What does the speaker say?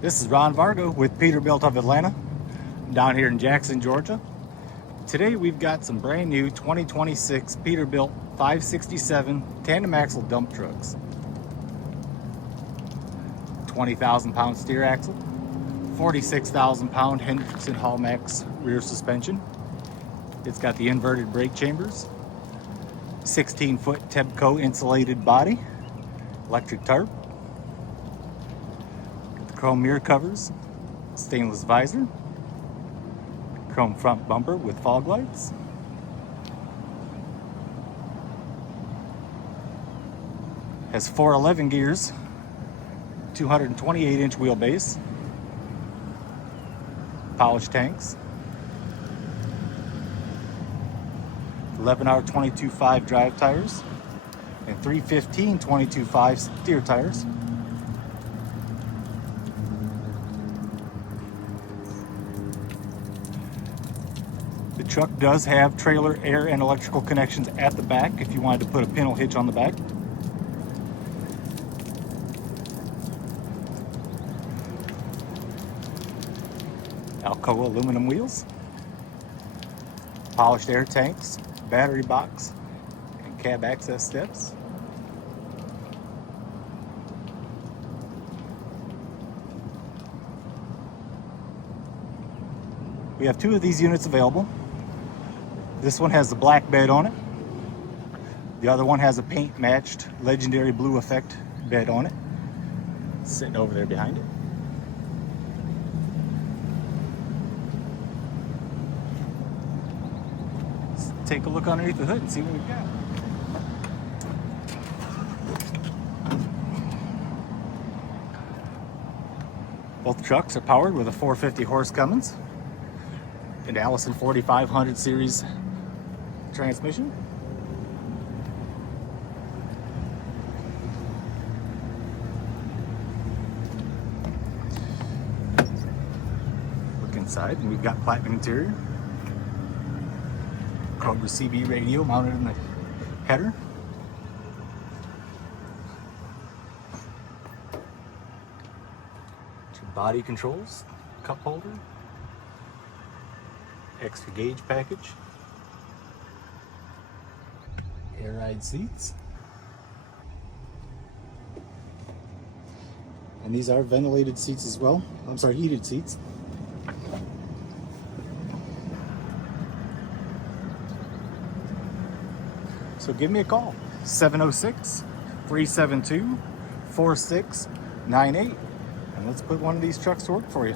This is Ron Vargo with Peterbilt of Atlanta. I'm down here in Jackson, Georgia. Today we've got some brand new 2026 Peterbilt 567 tandem axle dump trucks. 20,000 pound steer axle, 46,000 pound Hendrickson Hallmax rear suspension. It's got the inverted brake chambers, 16-foot Tebco insulated body, electric tarp, chrome mirror covers, stainless visor, chrome front bumper with fog lights, has 411 gears, 228-inch wheelbase, polished tanks, 11R 22.5 drive tires, and 315 22.5 steer tires. The truck does have trailer, air, and electrical connections at the back if you wanted to put a pintle hitch on the back. Alcoa aluminum wheels, polished air tanks, battery box, and cab access steps. We have two of these units available. This one has the black bed on it. The other one has a paint matched legendary blue effect bed on it. It's sitting over there behind it. Let's take a look underneath the hood and see what we've got. Both trucks are powered with a 450 horse Cummins and Allison 4500 series transmission. Look inside, and we've got platinum interior, Cobra CB radio mounted in the header, two body controls, cup holder, extra gauge package, air ride seats, and these are ventilated seats as well. I'm sorry, heated seats. So give me a call, 706-372-4698, and let's put one of these trucks to work for you.